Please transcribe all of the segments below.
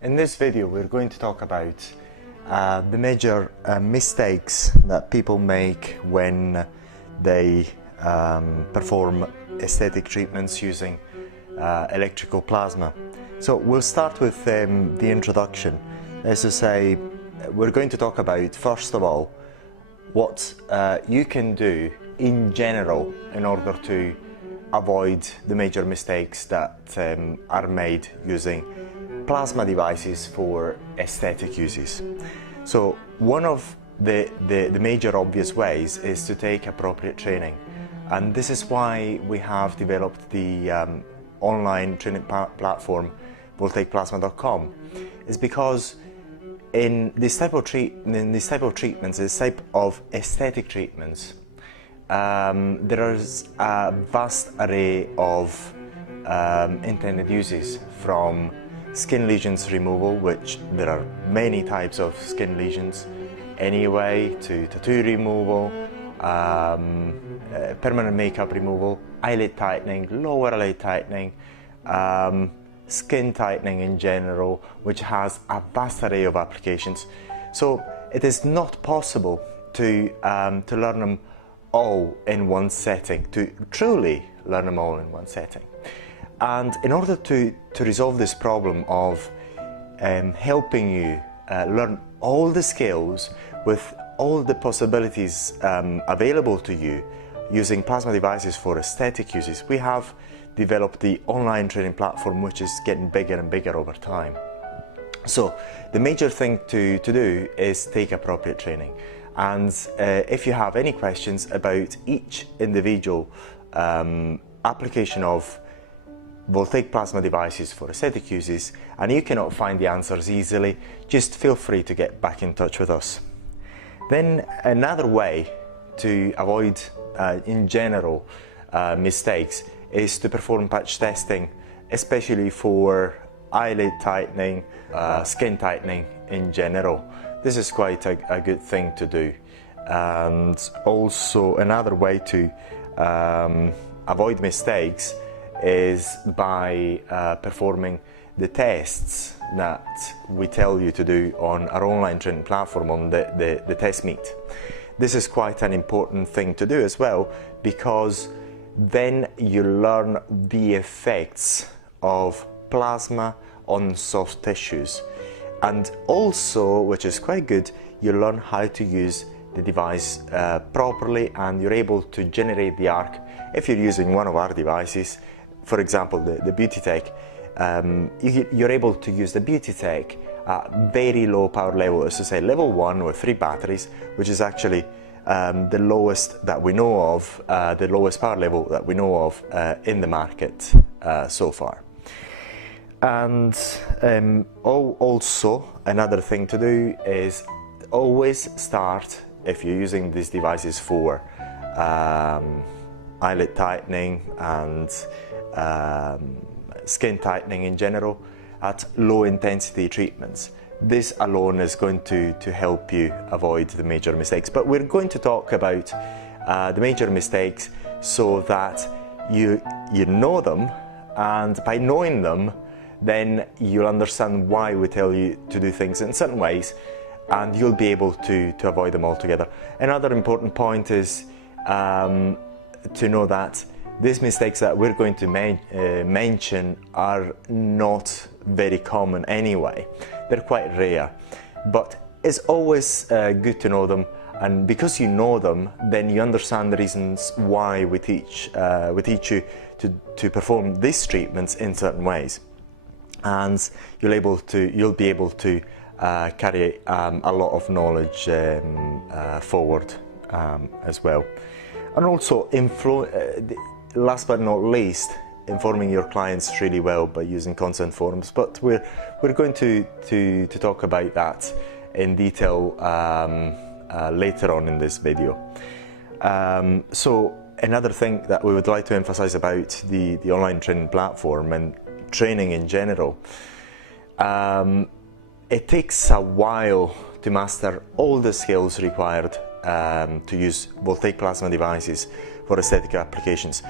In this video we're going to talk about the major mistakes that people make when they perform aesthetic treatments using electrical plasma. So we'll start with the introduction. As I say, we're going to talk about, first of all, what you can do in general in order to avoid the major mistakes that are made using plasma devices for aesthetic uses. So one of the major obvious ways is to take appropriate training, and this is why we have developed the online training platform voltaicplasma.com. is because in this type of treatments, this type of aesthetic treatments, there is a vast array of intended uses, from skin lesions removal, which there are many types of skin lesions anyway, to tattoo removal, permanent makeup removal, eyelid tightening, lower eyelid tightening, skin tightening in general, which has a vast array of applications. So it is not possible to learn them all in one setting, to truly learn them all in one setting. And in order to resolve this problem of helping you learn all the skills with all the possibilities available to you using plasma devices for aesthetic uses, we have developed the online training platform, which is getting bigger and bigger over time. So the major thing to do is take appropriate training. And if you have any questions about each individual application of voltaic plasma devices for aesthetic uses, and you cannot find the answers easily, just feel free to get back in touch with us. Then another way to avoid in general mistakes is to perform patch testing, especially for eyelid tightening, skin tightening in general. This is quite a good thing to do. And also another way to avoid mistakes is by performing the tests that we tell you to do on our online training platform, on the test meet. This is quite an important thing to do as well, because then you learn the effects of plasma on soft tissues. And also, which is quite good, you learn how to use the device properly, and you're able to generate the arc. If you're using one of our devices, for example the Beauty Tech, you're able to use the Beauty Tech at very low power level, as to say level 1 with 3 batteries, which is actually the lowest that we know of, the lowest power level that we know of in the market so far. And also another thing to do is always start, if you're using these devices for eyelid tightening and skin tightening in general, at low intensity treatments. This alone is going to help you avoid the major mistakes. But we're going to talk about the major mistakes so that you know them, and by knowing them, then you'll understand why we tell you to do things in certain ways, and you'll be able to avoid them altogether. Another important point is to know that these mistakes that we're going to mention are not very common anyway. They're quite rare, but it's always good to know them, and because you know them, then you understand the reasons why we teach you to perform these treatments in certain ways, and you'll be able to carry a lot of knowledge forward as well. And also, last but not least, informing your clients really well by using consent forms. But we're going to talk about that in detail later on in this video. So another thing that we would like to emphasize about the online training platform and training in general, it takes a while to master all the skills required to use voltaic plasma devices for aesthetic applications,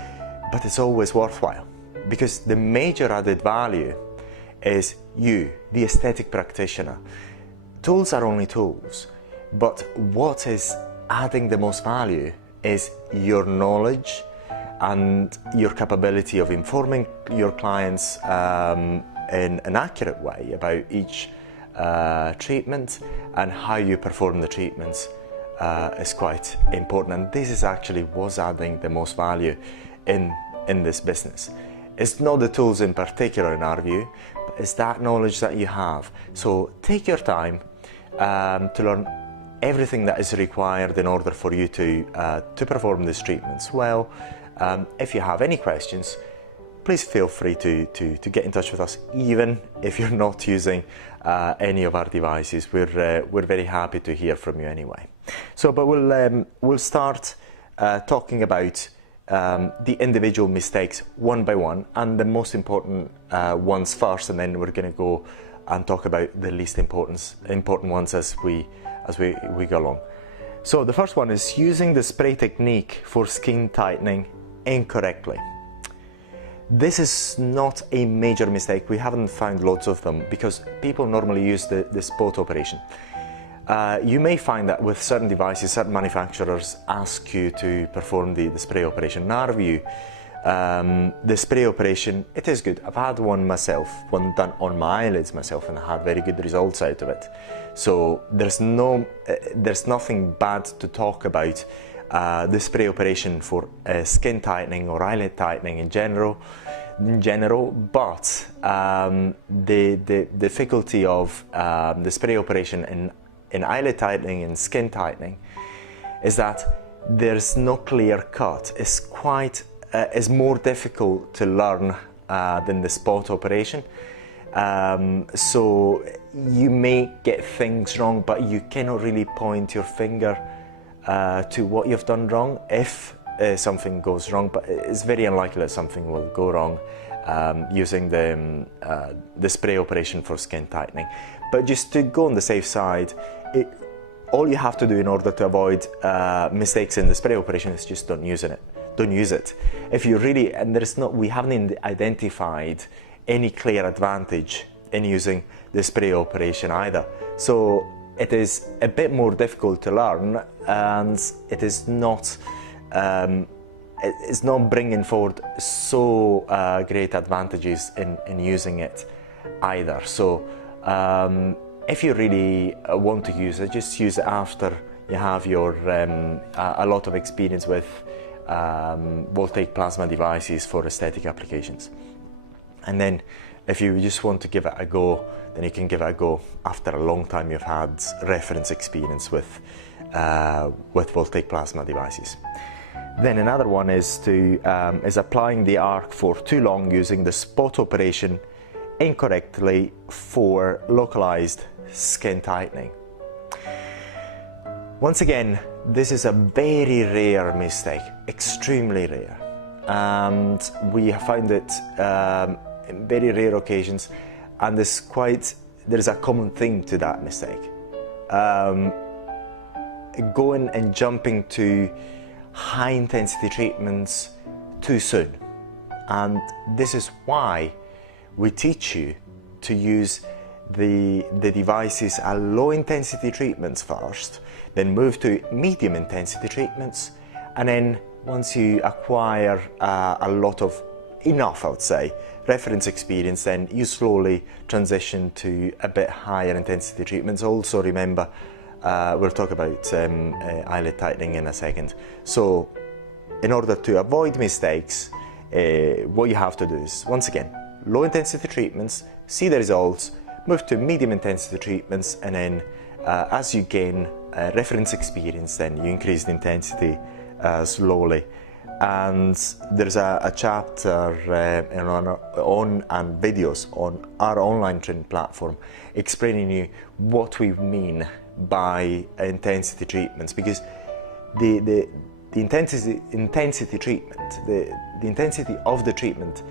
but it's always worthwhile, because the major added value is you, the aesthetic practitioner. Tools are only tools, but what is adding the most value is your knowledge and your capability of informing your clients in an accurate way about each treatment, and how you perform the treatments is quite important. And this is actually what's adding the most value in this business. It's not the tools in particular in our view, but it's that knowledge that you have. So take your time to learn everything that is required in order for you to perform these treatments well. If you have any questions, please feel free to get in touch with us, even if you're not using any of our devices. We're very happy to hear from you anyway. So, but we'll start talking about the individual mistakes one by one, and the most important ones first, and then we're going to go and talk about the least important ones as we go along. So the first one is using the spray technique for skin tightening incorrectly. This is not a major mistake. We haven't found lots of them because people normally use the spot operation. You may find that with certain devices, certain manufacturers ask you to perform the spray operation. In our view, the spray operation, it is good. I've had one myself, one done on my eyelids myself, and I had very good results out of it. So there's nothing bad to talk about the spray operation for skin tightening or eyelid tightening in general, but the difficulty of the spray operation in eyelid tightening and skin tightening is that there's no clear cut. It's more difficult to learn than the spot operation. So you may get things wrong, but you cannot really point your finger to what you've done wrong if something goes wrong, but it's very unlikely that something will go wrong using the spray operation for skin tightening. But just to go on the safe side, all you have to do in order to avoid mistakes in the spray operation is just don't use it. Don't use it. If you really, and we haven't identified any clear advantage in using the spray operation either. So it is a bit more difficult to learn, and it is not it's not bringing forward so great advantages in using it either. So if you really want to use it, just use it after you have your a lot of experience with voltaic plasma devices for aesthetic applications. And then if you just want to give it a go, then you can give it a go after a long time you've had reference experience with voltaic plasma devices. Then another one is applying the arc for too long using the spot operation incorrectly for localized skin tightening. Once again, this is a very rare mistake, extremely rare, and we find it in very rare occasions, and there's a common thing to that mistake. Going and jumping to high intensity treatments too soon, and this is why we teach you to use the devices at low intensity treatments first, then move to medium intensity treatments, and then once you acquire a lot of enough, I would say, reference experience, then you slowly transition to a bit higher intensity treatments. Also remember, we'll talk about eyelid tightening in a second. So in order to avoid mistakes, what you have to do is, once again, low intensity treatments, see the results, move to medium intensity treatments, and then as you gain reference experience, then you increase the intensity slowly. And there's a chapter on and videos on our online training platform explaining you what we mean by intensity treatments, because the intensity treatment, the intensity of the treatment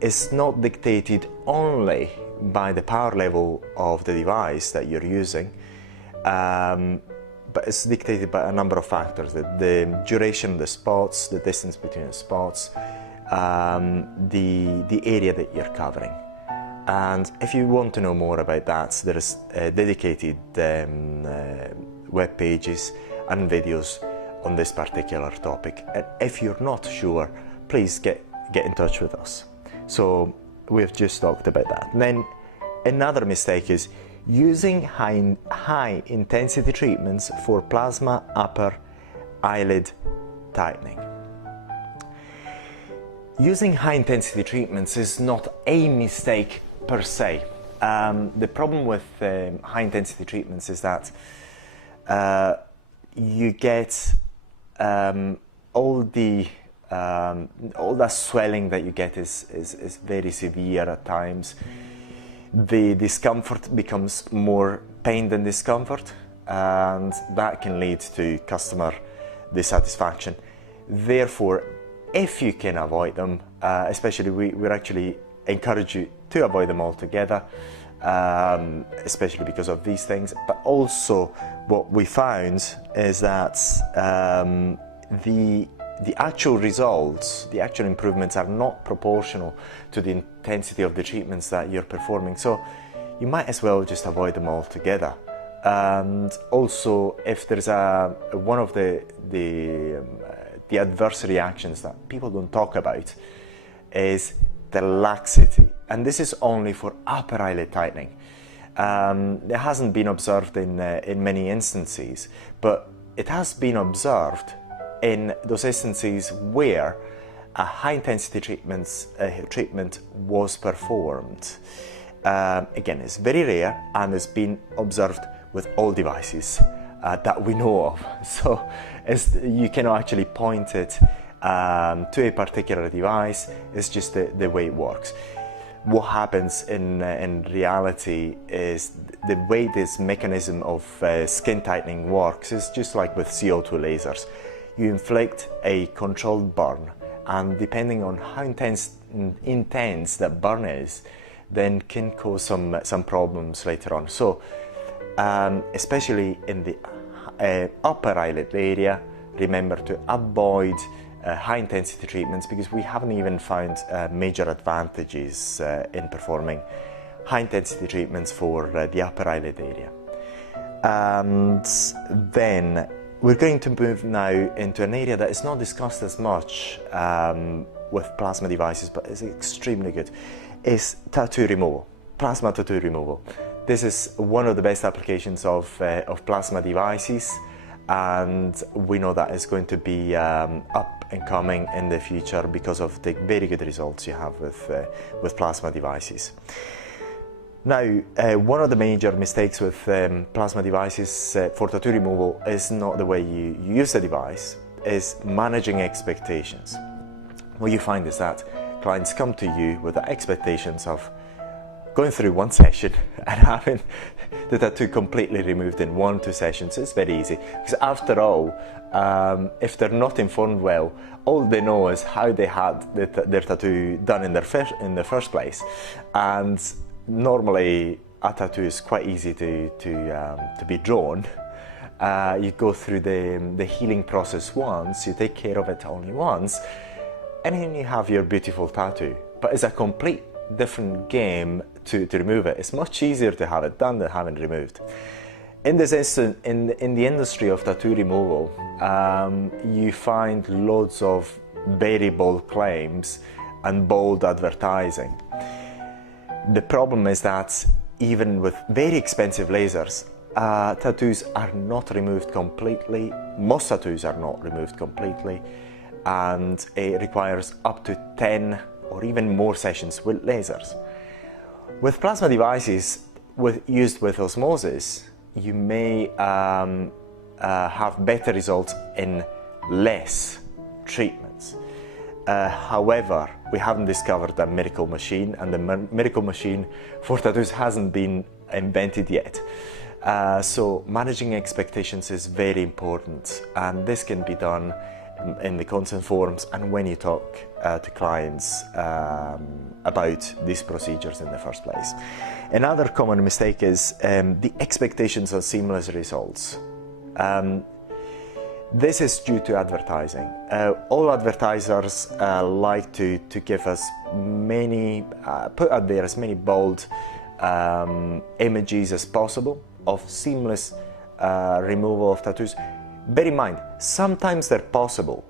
is not dictated only by the power level of the device that you're using, but it's dictated by a number of factors: the duration of the spots, the distance between the spots, the area that you're covering. And if you want to know more about that, there is dedicated web pages and videos on this particular topic. And if you're not sure, please get in touch with us. So we've just talked about that. And then another mistake is using high intensity treatments for plasma upper eyelid tightening. Using high intensity treatments is not a mistake per se. The problem with high intensity treatments is that you get all that swelling that you get is very severe at times. The discomfort becomes more pain than discomfort, and that can lead to customer dissatisfaction. Therefore, if you can avoid them, especially we actually encourage you to avoid them altogether, especially because of these things. But also what we found is that the actual results, the actual improvements are not proportional to the intensity of the treatments that you're performing. So you might as well just avoid them altogether. And also, if there's one of the adverse reactions that people don't talk about is the laxity, and this is only for upper eyelid tightening. It hasn't been observed in many instances, but it has been observed in those instances where a high intensity treatment was performed. Again, it's very rare and it's been observed with all devices that we know of. So you cannot actually point it to a particular device. It's just the way it works. What happens in reality is the way this mechanism of skin tightening works is just like with CO2 lasers. You inflict a controlled burn, and depending on how intense that burn is, then can cause some problems later on. So especially in the upper eyelid area, remember to avoid high intensity treatments, because we haven't even found major advantages in performing high intensity treatments for the upper eyelid area. And then we're going to move now into an area that is not discussed as much with plasma devices, but is extremely good, is tattoo removal, plasma tattoo removal. This is one of the best applications of plasma devices, and we know that is going to be up and coming in the future because of the very good results you have with plasma devices. Now, one of the major mistakes with plasma devices for tattoo removal is not the way you use the device, is managing expectations. What you find is that clients come to you with the expectations of going through one session and having the tattoo completely removed in 1-2 sessions. It's very easy, because after all, if they're not informed well, all they know is how they had their tattoo done in the first place. And normally a tattoo is quite easy to be drawn. You go through the healing process once, you take care of it only once, and then you have your beautiful tattoo. But it's a complete different game to remove it. It's much easier to have it done than having it removed. In this instant, in the industry of tattoo removal, you find loads of very bold claims and bold advertising. The problem is that even with very expensive lasers, tattoos are not removed completely. Most tattoos are not removed completely, and it requires up to 10 or even more sessions with lasers. With plasma devices used with osmosis, you may have better results in less treatments. However, we haven't discovered a miracle machine, and the miracle machine for tattoos hasn't been invented yet. So managing expectations is very important, and this can be done in the consent forums and when you talk to clients about these procedures in the first place. Another common mistake is the expectations of seamless results. This is due to advertising. All advertisers like to give us many, put out there as many bold images as possible of seamless removal of tattoos. Bear in mind, sometimes they're possible.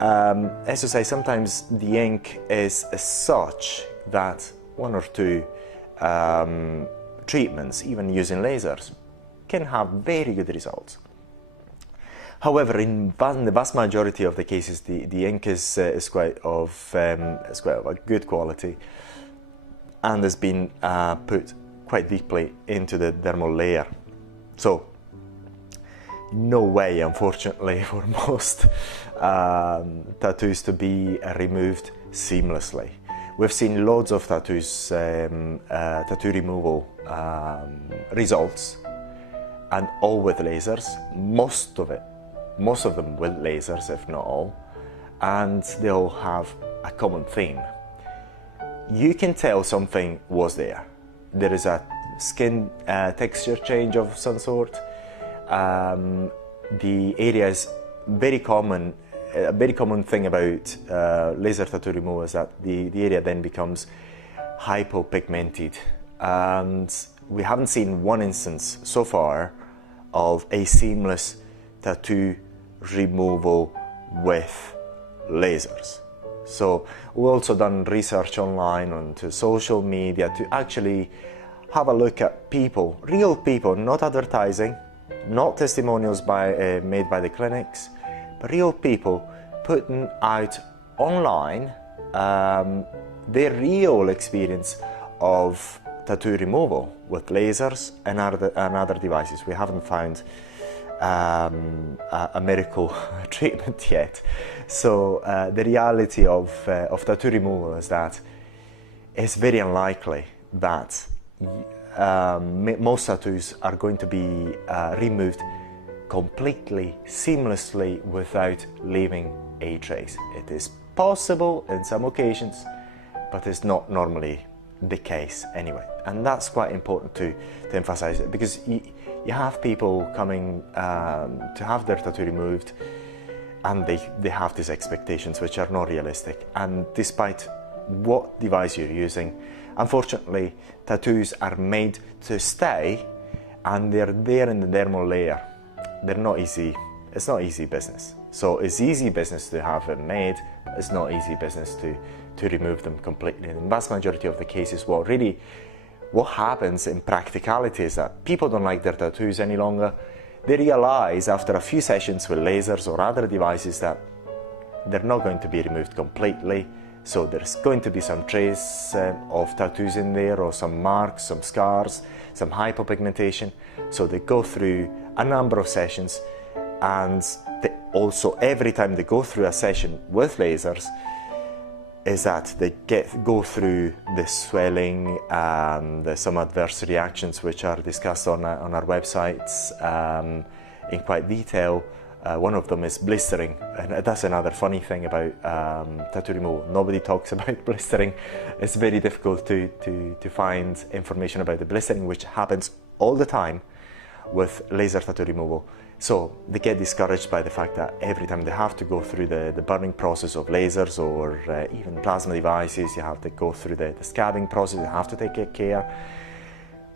As I say, sometimes the ink is such that one or two treatments, even using lasers, can have very good results. However, in the vast majority of the cases, the ink is quite of a good quality and has been put quite deeply into the dermal layer. So, no way, unfortunately, for most tattoos to be removed seamlessly. We've seen loads of tattoos, tattoo removal results, and all with lasers, most of them with lasers, if not all, and they all have a common theme. You can tell something was there. There is a skin texture change of some sort. The area is very common. A very common thing about laser tattoo removal is that the area then becomes hypopigmented, and we haven't seen one instance so far of a seamless tattoo removal with lasers. So we've also done research online onto social media to actually have a look at people, real people, not advertising, not testimonials made by the clinics, but real people putting out online their real experience of tattoo removal with lasers and other devices. We haven't found a miracle treatment yet. So the reality of tattoo removal is that it's very unlikely that most tattoos are going to be removed completely, seamlessly, without leaving a trace. It is possible in some occasions, but it's not normally the case anyway. And that's quite important to emphasize it, because you have people coming to have their tattoo removed, and they have these expectations which are not realistic. And despite what device you're using, unfortunately, tattoos are made to stay, and they're there in the dermal layer. They're not easy. It's not easy business. So it's easy business to have them made. It's not easy business to remove them completely. In the vast majority of the cases, what happens in practicality is that people don't like their tattoos any longer. They realize after a few sessions with lasers or other devices that they're not going to be removed completely. So there's going to be some trace of tattoos in there, or some marks, some scars, some hypopigmentation. So they go through a number of sessions, and also every time they go through a session with lasers is that they go through the swelling and some adverse reactions which are discussed on our websites in quite detail. One of them is blistering, and that's another funny thing about tattoo removal. Nobody talks about blistering. It's very difficult to find information about the blistering, which happens all the time with laser tattoo removal. So they get discouraged by the fact that every time they have to go through the burning process of lasers, or even plasma devices, you have to go through the scabbing process, you have to take care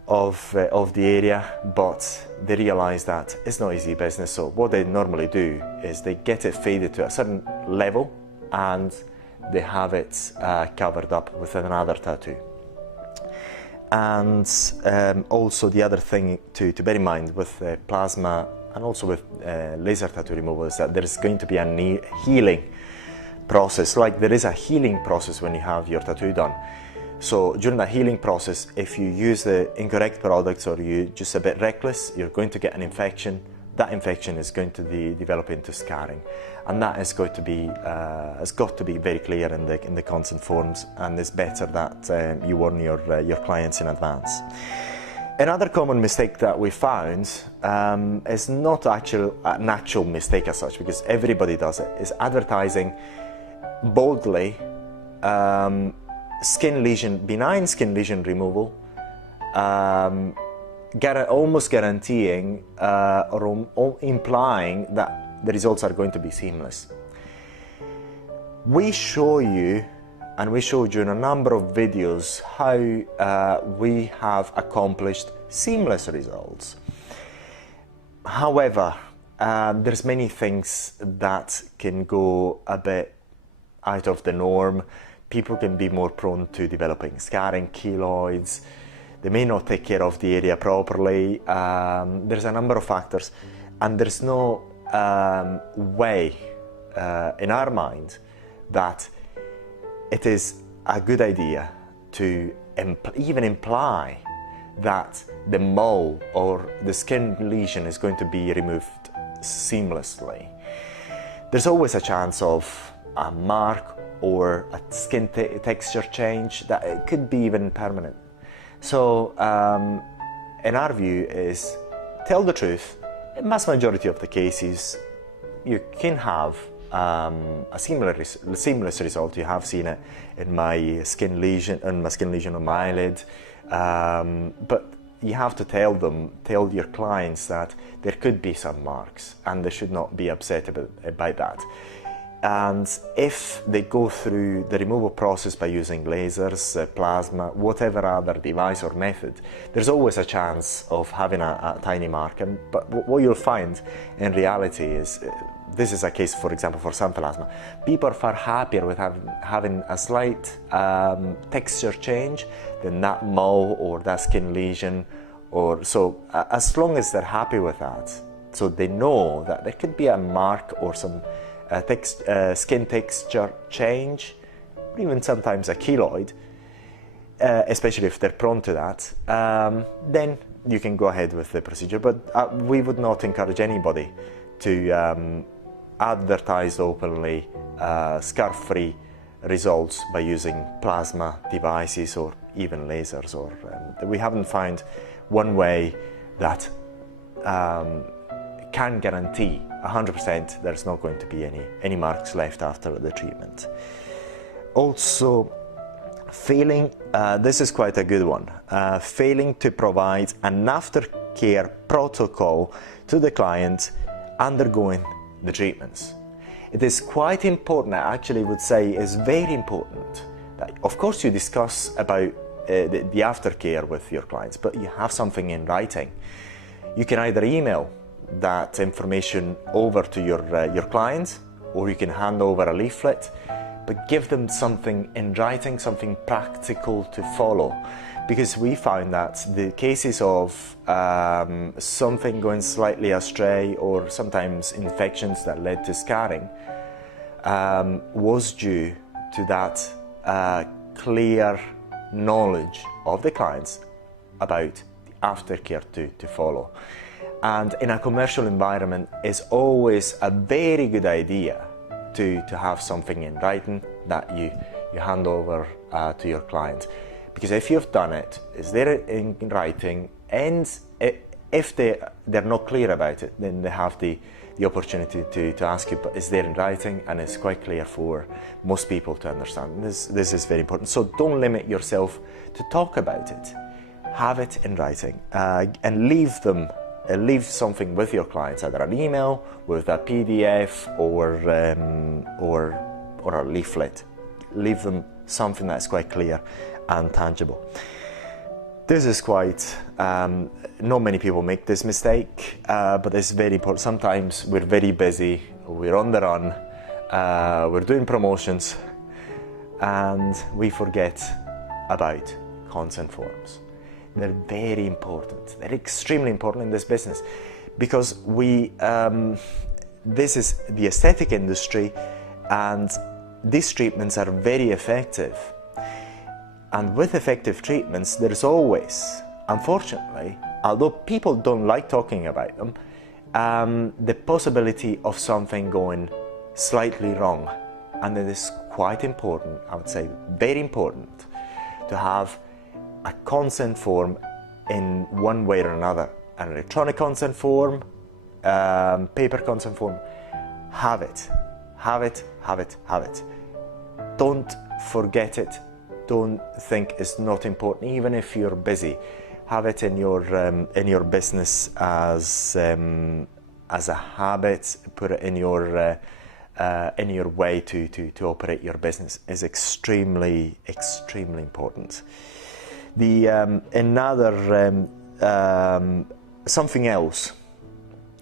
of the area, but they realize that it's not easy business. So what they normally do is they get it faded to a certain level, and they have it covered up with another tattoo. And also the other thing to bear in mind with plasma and also with laser tattoo removal is that there's going to be a healing process, like there is a healing process when you have your tattoo done. So during the healing process, if you use the incorrect products, or you're just a bit reckless, you're going to get an infection. That infection is going to develop into scarring, and that is going to be has got to be very clear in the consent forms, and it's better that you warn your clients in advance. Another common mistake that we found is not an actual mistake as such, because everybody does it, is advertising boldly skin lesion, benign skin lesion removal, almost guaranteeing or implying that the results are going to be seamless. We show you, and we showed you in a number of videos, how we have accomplished seamless results. However, there's many things that can go a bit out of the norm. People can be more prone to developing scarring, keloids. They may not take care of the area properly. There's a number of factors, and there's no way in our mind that it is a good idea to even imply that the mole or the skin lesion is going to be removed seamlessly. There's always a chance of a mark or a skin texture change that it could be even permanent. So in our view is tell the truth. In mass majority of the cases you can have a seamless result. You have seen it in my skin lesion on my eyelid, but you have to tell your clients that there could be some marks and they should not be upset about that. And if they go through the removal process by using lasers, plasma, whatever other device or method, there's always a chance of having a tiny mark. But what you'll find in reality is, this is a case, for example, for sun plasma. People are far happier with having a slight texture change than that mole or that skin lesion. So as long as they're happy with that, so they know that there could be a mark or some skin texture change, or even sometimes a keloid, especially if they're prone to that, then you can go ahead with the procedure. But we would not encourage anybody to advertise openly scar-free results by using plasma devices or even lasers. Or we haven't found one way that can guarantee 100% there's not going to be any marks left after the treatment. Also, failing, this is quite a good one, failing to provide an aftercare protocol to the client undergoing the treatments. It is quite important, I actually would say is very important, that of course you discuss about the aftercare with your clients, but you have something in writing. You can either email that information over to your client, or you can hand over a leaflet, but give them something in writing, something practical to follow. Because we found that the cases of something going slightly astray, or sometimes infections that led to scarring, was due to that clear knowledge of the clients about the aftercare to follow. And in a commercial environment, it's always a very good idea to have something in writing that you hand over to your client. Because if you've done it, it's there in writing, and if they're not clear about it, then they have the opportunity to ask you, but it's there in writing and it's quite clear for most people to understand. This is very important. So don't limit yourself to talk about it. Have it in writing, and leave something with your clients, either an email with a PDF or a leaflet. Leave them something that's quite clear and tangible. This is quite, not many people make this mistake, but it's very important. Sometimes we're very busy, we're on the run, we're doing promotions, and we forget about consent forms. They're very important. They're extremely important in this business, because this is the aesthetic industry, and these treatments are very effective. And with effective treatments, there's always, unfortunately, although people don't like talking about them, the possibility of something going slightly wrong. And it is quite important, I would say very important, to have a consent form in one way or another. An electronic consent form, paper consent form. Have it. Have it, have it, have it. Don't forget it. Don't think it's not important, even if you're busy. Have it in your business as as a habit, put it in your way to operate your business is extremely important. The something else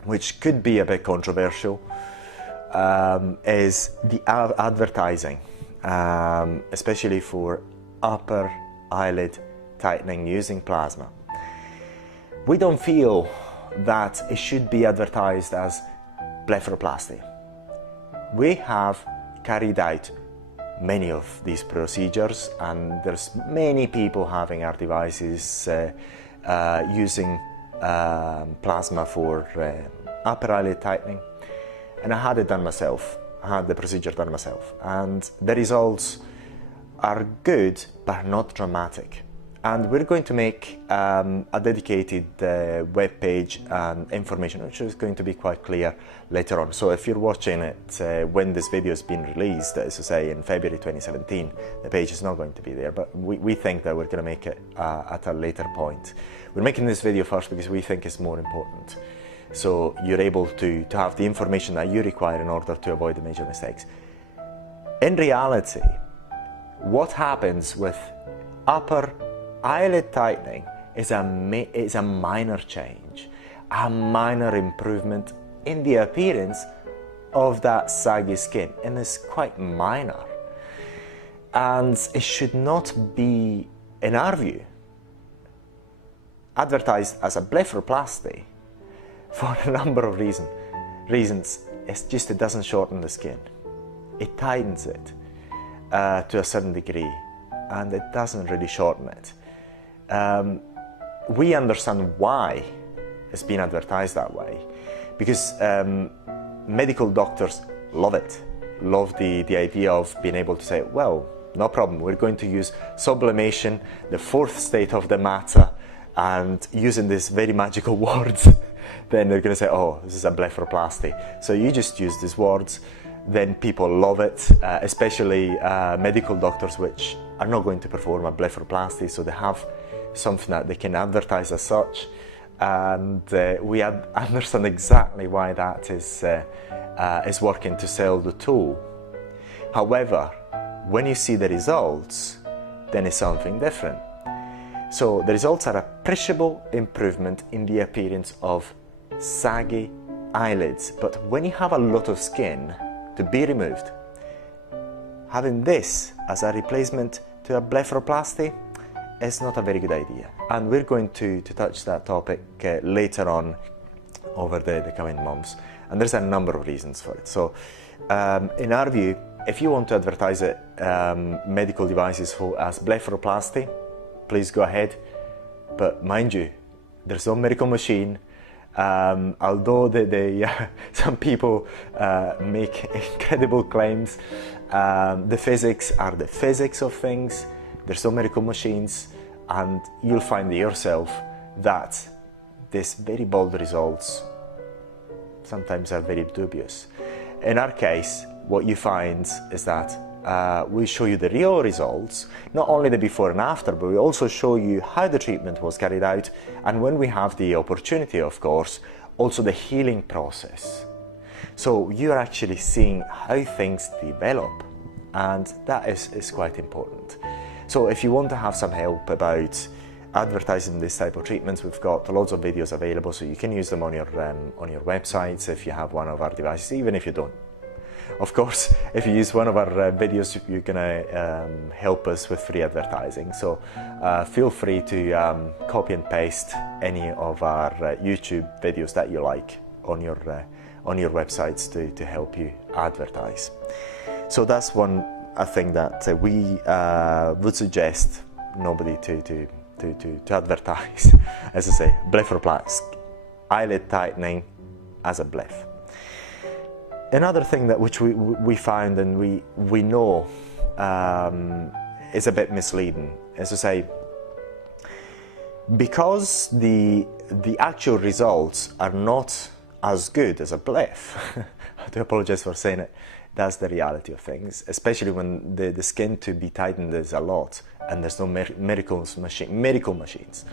which could be a bit controversial is the advertising, especially for upper eyelid tightening using plasma. We don't feel that it should be advertised as blepharoplasty. We have carried out many of these procedures, and there's many people having our devices using plasma for upper eyelid tightening, and I had it done myself. I had the procedure done myself, and the results are good but not dramatic. And we're going to make a dedicated web page and information, which is going to be quite clear later on. So if you're watching it when this video has been released, as I say in February 2017, the page is not going to be there, but we think that we're going to make it at a later point. We're making this video first because we think it's more important, so you're able to have the information that you require in order to avoid the major mistakes. In reality, what happens with upper eyelid tightening is a minor change, a minor improvement in the appearance of that saggy skin, and it's quite minor, and it should not be, in our view, advertised as a blepharoplasty for a number of reasons. It's just, it doesn't shorten the skin, it tightens it to a certain degree, and it doesn't really shorten it. We understand why it's been advertised that way, because medical doctors love it, love the idea of being able to say, well, no problem, we're going to use sublimation, the fourth state of the matter, and using these very magical words, then they're going to say, oh, this is a blepharoplasty. So you just use these words, then people love it, especially medical doctors which are not going to perform a blepharoplasty, so they have something that they can advertise as such, and we understand exactly why that is working to sell the tool. However, when you see the results, then it's something different. So the results are appreciable improvement in the appearance of saggy eyelids, but when you have a lot of skin to be removed, having this as a replacement to a blepharoplasty is not a very good idea, and we're going to touch that topic later on over the coming months, and there's a number of reasons for it. So in our view, if you want to advertise it, medical devices as blepharoplasty, please go ahead, but mind you, there's no miracle machine. Although some people make incredible claims, the physics are the physics of things. There's no miracle machines, and you'll find yourself that these very bold results sometimes are very dubious. In our case, what you find is that we show you the real results, not only the before and after, but we also show you how the treatment was carried out, and when we have the opportunity, of course, also the healing process. So you're actually seeing how things develop, and that is quite important. So if you want to have some help about advertising this type of treatments, we've got loads of videos available, so you can use them on your websites if you have one of our devices, even if you don't. Of course, if you use one of our videos, you're gonna help us with free advertising. So feel free to copy and paste any of our YouTube videos that you like on your websites to help you advertise. So that's one thing that we would suggest nobody to advertise. As I say, blepharoplasty, eyelid tightening as a bleph. Another thing that which we found and we know is a bit misleading, as I say, because the actual results are not as good as a bleph. I do apologize for saying it. That's the reality of things, especially when the skin to be tightened is a lot and there's no miracle machines.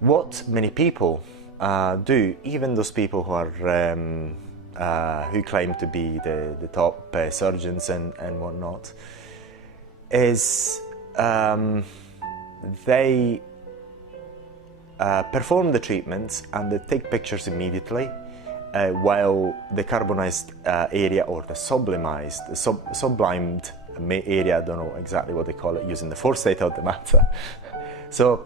What many people do, even those people who are who claim to be the top surgeons and whatnot, is they perform the treatments and they take pictures immediately, while the carbonized area, or the sublimed area, I don't know exactly what they call it, using the foresight of the matter. So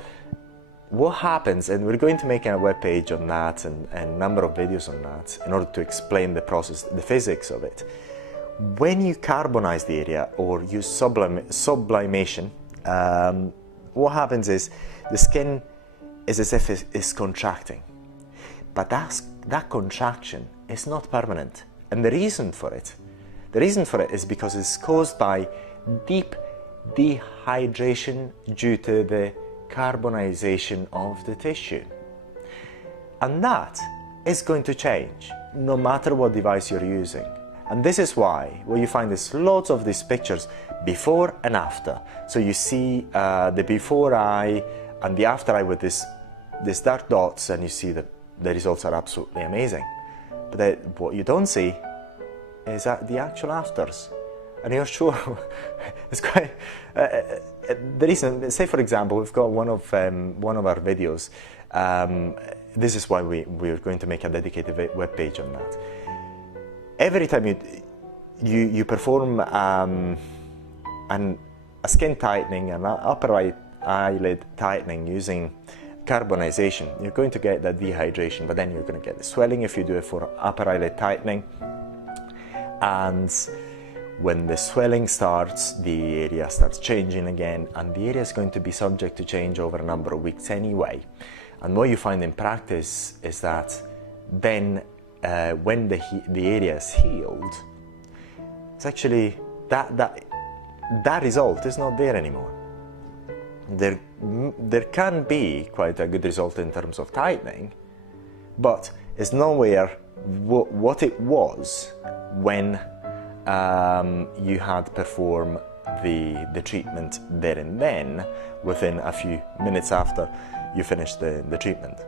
what happens, and we're going to make a web page on that and a number of videos on that in order to explain the process, the physics of it. When you carbonize the area or use sublimation, what happens is the skin is as if it's contracting, but that contraction is not permanent. And the reason for it is because it's caused by deep dehydration due to the carbonization of the tissue. And that is going to change no matter what device you're using. And this is why you find there's lots of these pictures before and after. So you see the before eye and the after eye with these dark dots, and you see that the results are absolutely amazing. But what you don't see is the actual afters. And you're sure it's quite the reason. Say for example, we've got one of our videos. This is why we're going to make a dedicated web page on that. Every time you perform a skin tightening, an upper eyelid tightening using carbonization, you're going to get that dehydration, but then you're going to get the swelling if you do it for upper eyelid tightening. And when the swelling starts, the area starts changing again, and the area is going to be subject to change over a number of weeks anyway. And what you find in practice is that then when the area is healed, it's actually that result is not there anymore. There can be quite a good result in terms of tightening, but it's nowhere what it was when you had performed the treatment there and then, within a few minutes after you finished the treatment.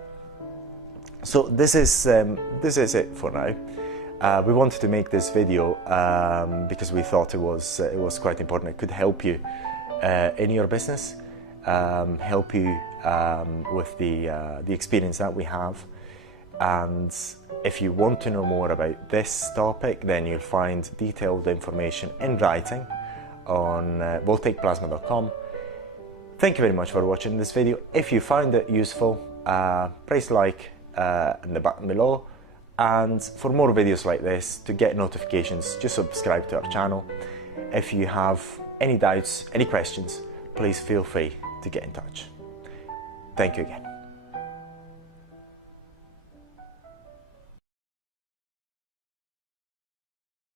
So this is it for now. We wanted to make this video because we thought it was quite important. It could help you in your business, help you with the experience that we have. And if you want to know more about this topic, then you'll find detailed information in writing on voltaicplasma.com. Thank you very much for watching this video. If you found it useful, press like in the button below, and for more videos like this, to get notifications, just subscribe to our channel. If you have any doubts, any questions, please feel free to get in touch. Thank you again.